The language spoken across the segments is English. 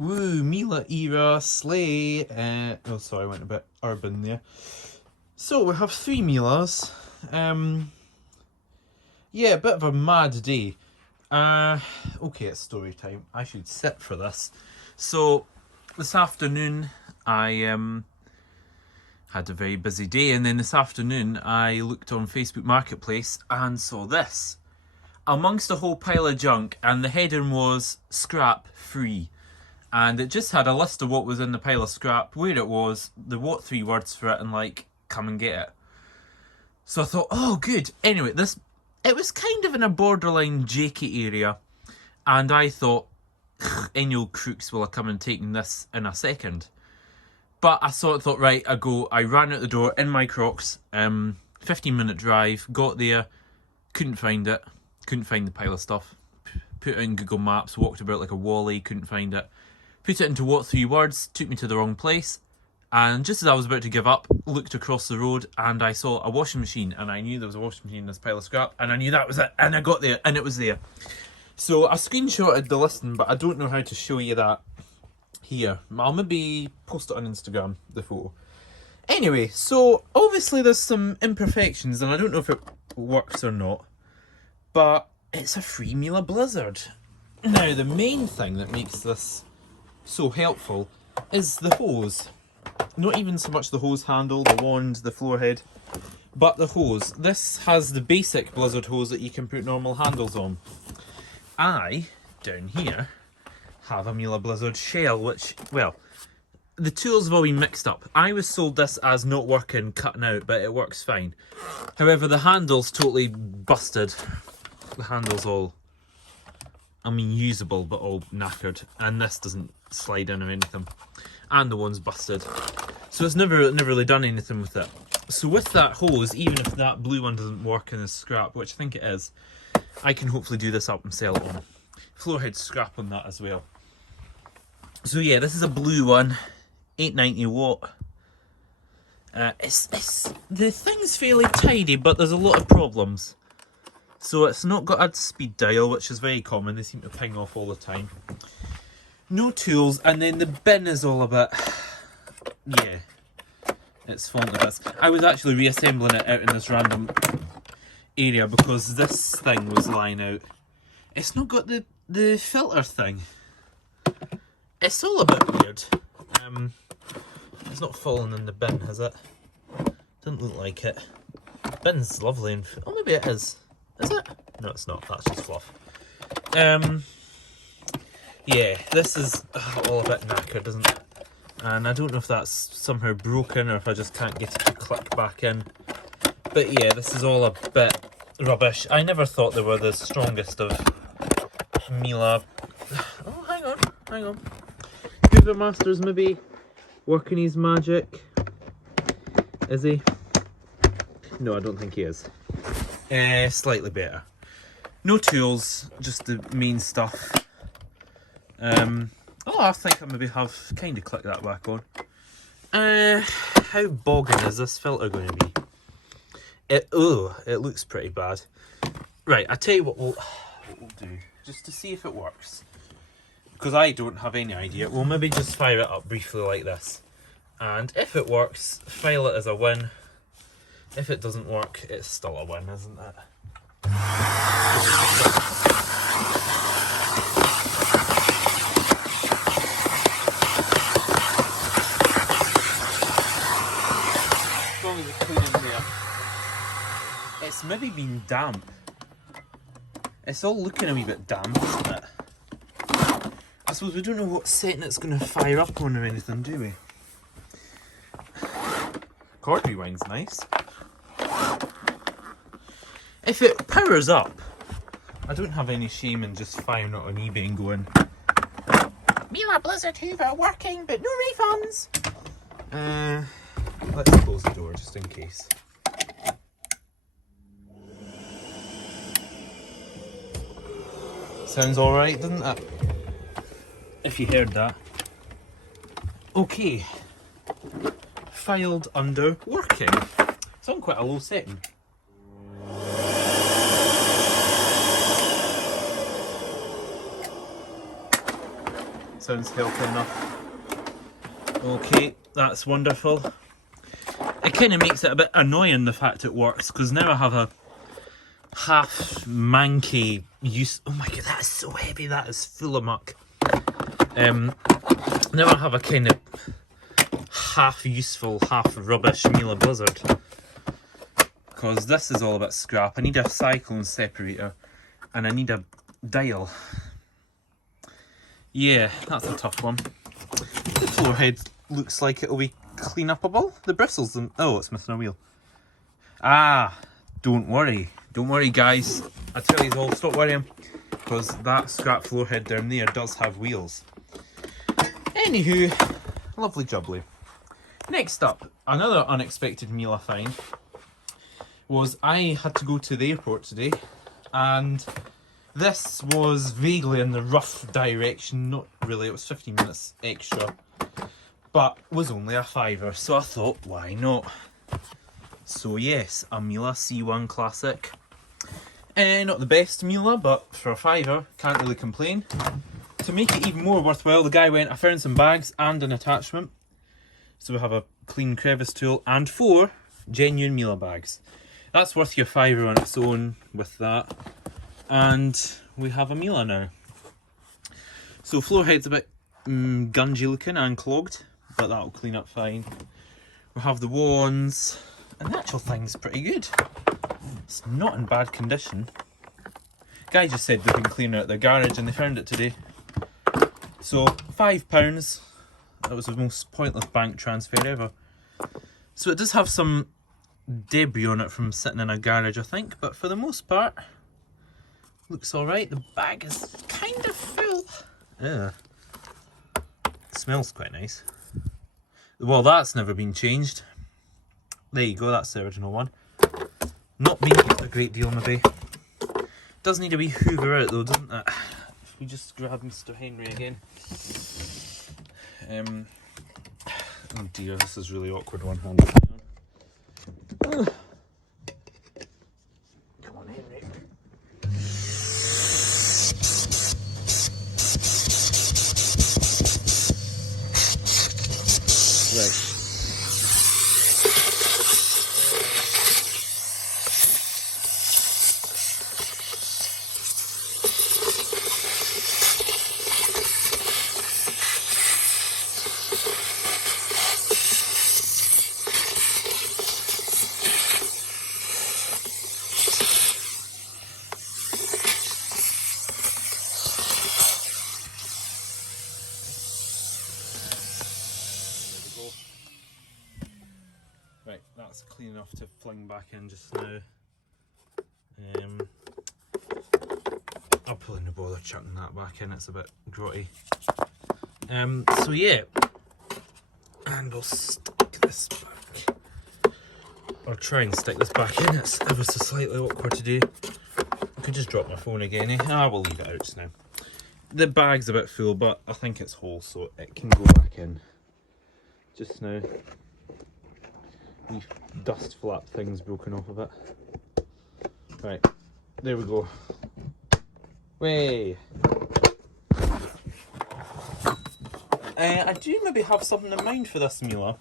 Woo, Miele era sleigh. Oh, sorry, I went a bit urban there. So we have 3 Mieles. Yeah, a bit of a mad day. Okay, it's story time. I should sit for this. So this afternoon I had a very busy day, and then this afternoon I looked on Facebook Marketplace and saw this amongst a whole pile of junk, and the heading was scrap free. And it just had a list of what was in the pile of scrap, where it was, the what 3 words for it, and like, come and get it. So I thought, oh good. Anyway, it was kind of in a borderline jakey area, and I thought, any old crooks will have come and taken this in a second. But I thought, right, I ran out the door in my Crocs, 15-minute drive, got there, couldn't find it, couldn't find the pile of stuff, put it in Google Maps, walked about like a wally, couldn't find it. Put it into what 3 words, took me to the wrong place, and just as I was about to give up, looked across the road and I saw a washing machine, and I knew there was a washing machine in this pile of scrap, and I knew that was it, and I got there and it was there. So I screenshotted the listing, but I don't know how to show you that here. I'll maybe post it on Instagram, the photo. Anyway, so obviously there's some imperfections, and I don't know if it works or not, but it's a free Miele Blizzard. Now, the main thing that makes this so helpful is the hose. Not even so much the hose handle, the wand, the floor head, but the hose. This has the basic Blizzard hose that you can put normal handles on. I, down here, have a Miele Blizzard shell, which, well, the tools have all been mixed up. I was sold this as not working, cutting out, but it works fine. However, the handle's totally busted. The handle's all, I mean, usable, but all knackered. And this doesn't slide in or anything. And the one's busted. So it's never really done anything with it. So with that hose, even if that blue one doesn't work in a scrap, which I think it is, I can hopefully do this up and sell it on. Floorhead scrap on that as well. So yeah, this is a blue one, 890 watt. The thing's fairly tidy, but there's a lot of problems. So it's not got a speed dial, which is very common. They seem to ping off all the time. No tools, and then the bin is all a bit, yeah, it's falling to bits. I was actually reassembling it out in this random area because this thing was lying out. It's not got the filter thing. It's all a bit weird. It's not fallen in the bin, has it? Doesn't look like it. Bin's lovely and, oh, maybe it is. Is it? No, it's not. That's just fluff. Yeah, this is all a bit knackered, isn't it? And I don't know if that's somehow broken or if I just can't get it to click back in. But yeah, this is all a bit rubbish. I never thought they were the strongest of Miele. Oh, hang on. Hoover Master's maybe working his magic. Is he? No, I don't think he is. Slightly better. No tools, just the main stuff. Oh, I think I maybe have kind of clicked that back on. How bogging is this filter going to be? It looks pretty bad. Right, I'll tell you what we'll do, just to see if it works. Because I don't have any idea. We'll maybe just fire it up briefly like this. And if it works, file it as a win. If it doesn't work, it's still a win, isn't it? As long as it's clean in there. It's maybe been damp. It's all looking a wee bit damp, isn't it? I suppose we don't know what setting it's going to fire up on or anything, do we? Chord rewind's nice. If it powers up, I don't have any shame in just firing it on eBay and going, Miele Blizzard Hoover working, but no refunds. Let's close the door just in case. Sounds alright, doesn't it? If you heard that. Okay. Filed under working. It's on quite a low setting. Sounds healthy enough. Okay, that's wonderful. It kind of makes it a bit annoying the fact it works, because now I have a half manky use. Oh my god, that is so heavy, that is full of muck. Now I have a kind of half useful, half rubbish Miele Blizzard, because this is all about scrap. I need a cyclone separator and I need a dial. Yeah, that's a tough one. The floor head looks like it'll be clean-upable. The bristles and oh, it's missing a wheel. Ah, don't worry guys. I tell you all, stop worrying, because that scrap floor head down there does have wheels. Anywho, lovely jubbly. Next up, another unexpected Miele find was I had to go to the airport today, and this was vaguely in the rough direction, not really, it was 15 minutes extra, but was only a £5, so I thought, why not? So yes, a Miele C1 Classic. Not the best Miele, but for a £5, can't really complain. To make it even more worthwhile, the guy went, I found some bags and an attachment. So we have a clean crevice tool and 4 genuine Miele bags. That's worth your £5 on its own with that. And we have a Miele now. So floor head's a bit gungy looking and clogged, but that'll clean up fine. We have the wands, and the actual thing's pretty good. It's not in bad condition. Guy just said they've been cleaning out their garage and they found it today. So £5, that was the most pointless bank transfer ever. So it does have some debris on it from sitting in a garage, I think, but for the most part, looks alright. The bag is kind of full. Yeah. It smells quite nice. Well, that's never been changed. There you go, that's the original one. Not been used a great deal maybe. Does need a wee Hoover out though, doesn't it? If we just grab Mr. Henry again. Oh dear, this is really awkward one-handed. Come on, Henry. Right. Right, that's clean enough to fling back in just now. I'll probably no bother chucking that back in, it's a bit grotty. So yeah, and we'll stick this back. Or try and stick this back in, it's ever so slightly awkward to do. I could just drop my phone again, eh? Ah, we'll leave it out just now. The bag's a bit full, but I think it's whole, so it can go back in just now. These dust flap things broken off of it. Right, there we go. Way. I do maybe have something in mind for this Miele,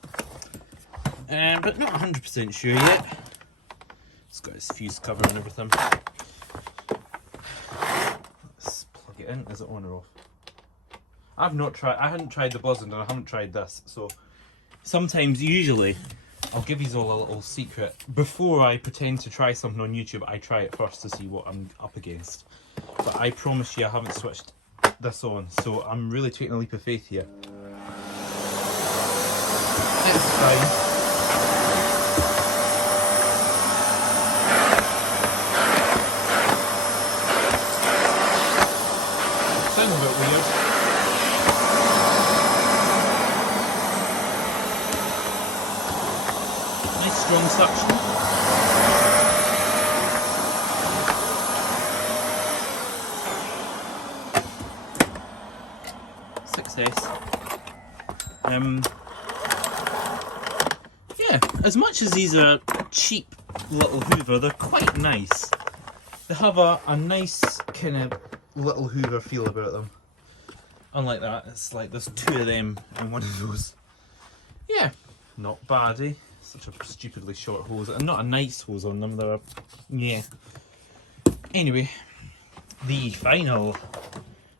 but not 100% sure yet. It's got its fuse cover and everything. Let's plug it in. Is it on or off? I hadn't tried the Blizzard and I haven't tried this, so sometimes, usually, I'll give you all a little secret. Before I pretend to try something on YouTube, I try it first to see what I'm up against. But I promise you I haven't switched this on, so I'm really taking a leap of faith here. It's fine. Sounds a bit weird. Nice strong suction. Success. Yeah, as much as these are cheap little Hoover, they're quite nice. They have a nice kind of little Hoover feel about them. Unlike that, it's like there's two of them in one of those. Yeah, not bad, eh? Such a stupidly short hose, and not a nice hose on them. They're, yeah. Anyway, the final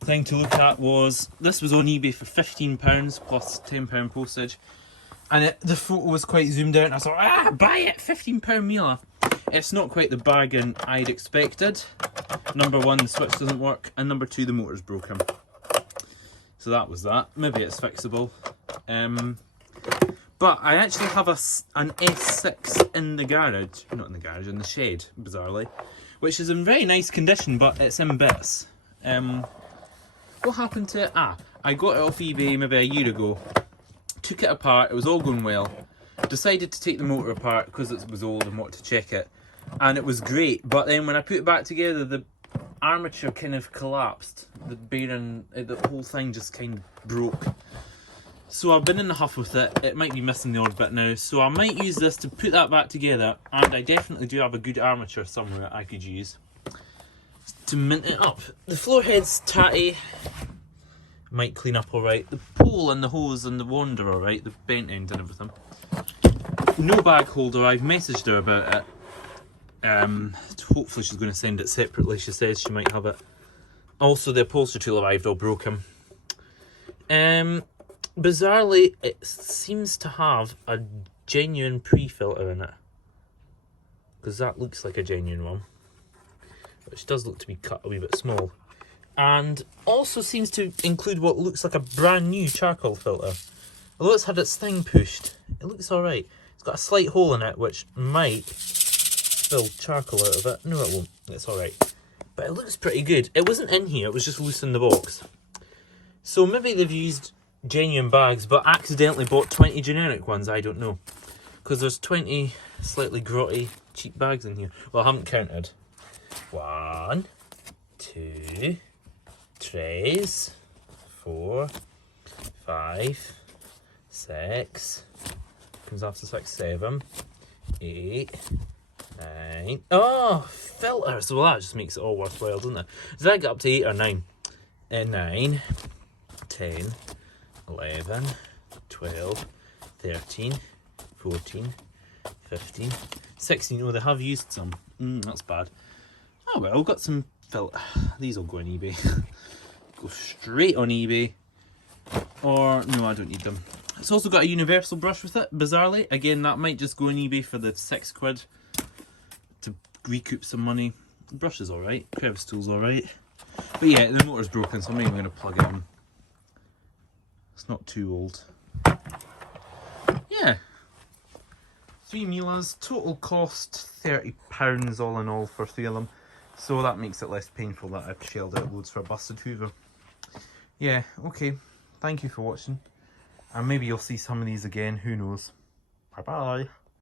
thing to look at was, this was on eBay for £15 plus £10 postage, and the photo was quite zoomed out, and I thought, buy it, £15 Miele. It's not quite the bargain I'd expected. Number one, the switch doesn't work, and number two, the motor's broken. So that was that. Maybe it's fixable. But I actually have an S6 in the garage, not in the garage, in the shed, bizarrely, which is in very nice condition, but it's in bits. What happened to it? I got it off eBay maybe a year ago, took it apart, it was all going well, decided to take the motor apart because it was old and wanted to check it, and it was great, but then when I put it back together, the armature kind of collapsed, the bearing, the whole thing just kind of broke. So I've been in the huff with it. It might be missing the odd bit now, so I might use this to put that back together, and I definitely do have a good armature somewhere I could use to mint it up. The floor head's tatty, might clean up alright. The pole and the hose and the wand are alright, the bent end and everything. No bag holder, I've messaged her about it. Hopefully she's going to send it separately, she says she might have it. Also the upholstery tool arrived all broken. Bizarrely, it seems to have a genuine pre-filter in it, because that looks like a genuine one, which does look to be cut a wee bit small, and also seems to include what looks like a brand new charcoal filter. Although it's had its thing pushed, it looks alright. It's got a slight hole in it which might spill charcoal out of it. No, it won't, it's alright, but it looks pretty good. It wasn't in here, it was just loose in the box, so maybe they've used genuine bags but accidentally bought 20 generic ones, I don't know, because there's 20 slightly grotty cheap bags in here. Well, I haven't counted. 1, 2, 3, 4, 5, 6, comes after 6, 7, 8, 9. Oh, filters. Well, that just makes it all worthwhile, doesn't it? Does that get up to 8 or 9? 9, 10, 11, 12, 13, 14, 15, 16. Oh, they have used some. That's bad. Oh well, got some filter. These will go on eBay. Go straight on eBay. Or, no, I don't need them. It's also got a universal brush with it, bizarrely. Again, that might just go on eBay for the £6 to recoup some money. The brush is alright. Crevice tool's alright. But yeah, the motor's broken, so I'm not even going to plug it in. It's not too old. Yeah. 3 Miele's, total cost £30 all in all for 3 of them. So that makes it less painful that I've shelled out loads for a busted Hoover. Yeah, okay. Thank you for watching. And maybe you'll see some of these again, who knows. Bye bye.